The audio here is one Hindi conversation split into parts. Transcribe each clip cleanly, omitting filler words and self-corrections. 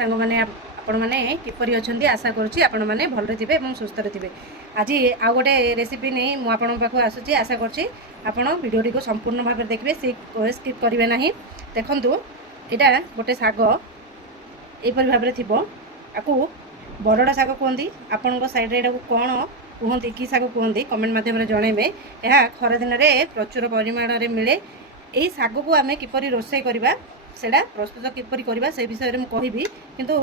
सांग मैंने आपण मैंने किपरि अच्छी आशा करुँची आपण मैंने भलरे थे और सुस्थ थे। आज आउ गोटे रेसिपी नहीं मुझे आपण पाखु आसूँ आशा करुँची आपण भिडियोटी को संपूर्ण भाव देखिए स्किप करेंगे ना। देखूँ यहाँ गोटे शाग यहपरी भाव थी आपको बरड़ा शाग कहते आपण साइड यहाँ कौन कहते कि शाग कहते कमेंट मध्यम जनइबे। यह खरा दिन में प्रचुर परिमाण में मिले। यही शाग को आम किपरि रोषे करवा सेटा प्रस्तुत किपरि करवा से विषय में कहबी किंतु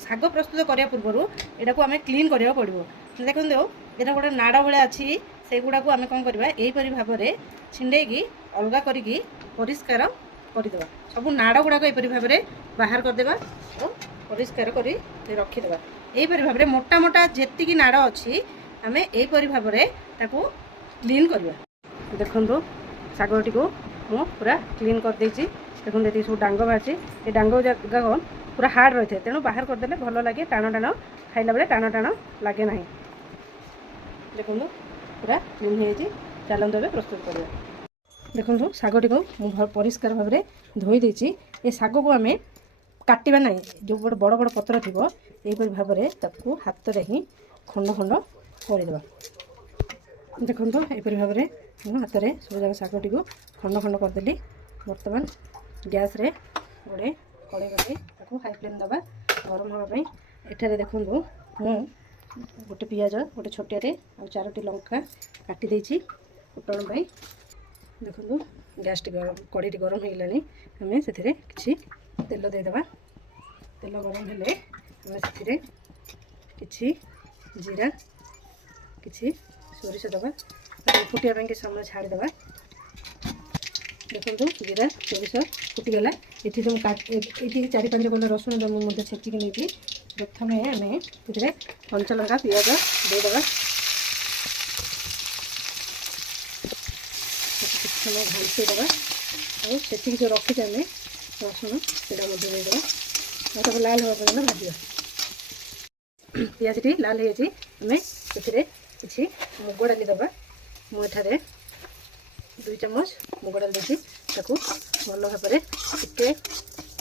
शाग प्रस्तुत करने पूर्व यहाँ को आम क्लीन करा पड़ो। देखो यहाँ गोटे नाड़ भाया अच्छी से गुड़ा को आम कौन करवा यहीपरी भाव में छिंडेकी अलग करी परिष्कार करदे सब नाड़ गुड़ाक यहपरी भाव में बाहर करदे और परिष्कार कर रखीदे। यहीपरी भाव में मोटा मोटा जी नाड़ अच्छी आम यहीपरी भाव में क्लीन करवा। देखो शागटी को मु पूरा क्लीन कर देछि। देखो ये सब डांग बाहरी ये डांग जगह पूरा हार्ड रही है तेणु बाहर करदे भल लगे टाण टाण खाइला बेले टाण टाण लगे ना। देखो पूरा क्लीन हो चलते ए प्रस्तुत करवा। देखो शागटी को मुझे परिष्कार भाव में धोई देछि। ये शाग को आम काटिबा ना जो बड़ बड़ बड़ पत्र थी यहीपरी भाव में ताकू हाथ में ही खंड खंड करदे। देखो यहपरी भाव में हाथ में सब जगह शागटी को खंड खंड करदेली। बर्तमान गैस रे गोटे कड़े बसई हाई फ्लेम दबा गरम हाँपाई। एठारे देखो मु गोटे पियाज गोटे छोटियाटे और 4टी लंका काटी देछि फुटण पाई। देखो गैस टी कड़े गरम हो गलानी आम से किसी तेल देदेबा। तेल गरम हेले आम से किसी जीरा किसी सोरिष दबा फुटिया कि समय छाड़ीदे। देखो जीरा सोरिष फुटीगला ये तो ये 4-5 गला रसुण मुझे छेचिक नहीं प्रथम आम ये कंचा लंका पियाज देदेबा। समय घाटी देवा और से जो रखी आम रसुण से देदेबा और लाल हवा पर्यटन भाजा। पियाजी लाल हो आम से किसी मुग डाली दबा। मुझे 2 चम्मच मुग डाल देती भल भाव में टे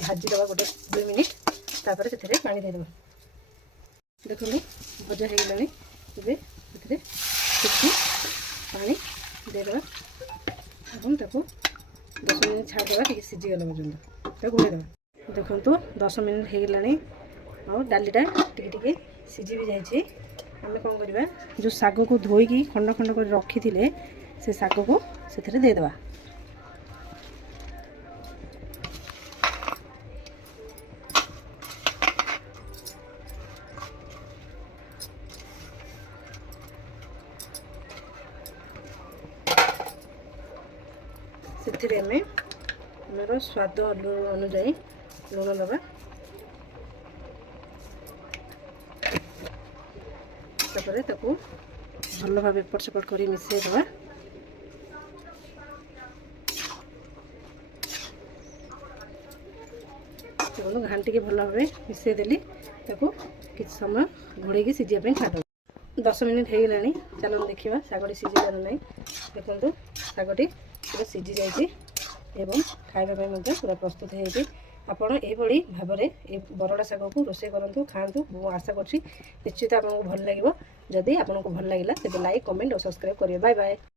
भाजीदे गोटे 2 मिनिट तापर से पानी देदेबा। देखो भजा हो गलानी किसी पानी देदेबा और 10 मिनिट छाड़देवा कि सीझीगला पर्यटन घोड़ेदेवा। देखो 10 मिनिट हो गलानी और डालीटा टिके सीझी भी जाइए। आम कौन करवा जो शाग को धोईकी खंड खंड कर रखी थे से शाग को से देदेबा। से आम स्वाद अनुजाई लुण दबा। तापर ताकू भल भाव एपट सेपट कर मिसई दबा। देखो घाटी के भल भाव मिसई देली कि समय घोड़े सीझापी छाड़ 10 मिनिट हो गलानी। चलो देखा शागटी सीझीला ना। देखो शागटी पूरा सीझी जाइए एवं खाइबा पूरा प्रस्तुत हो। आपण यही भाव में बरड़ा शाग को रोषे करूँ खातु। मुझे आशा करुँची निश्चित आपको भल लगे। जदि आपको भल लगे तेज लाइक कमेंट और सब्सक्राइब करेंगे। Bye bye.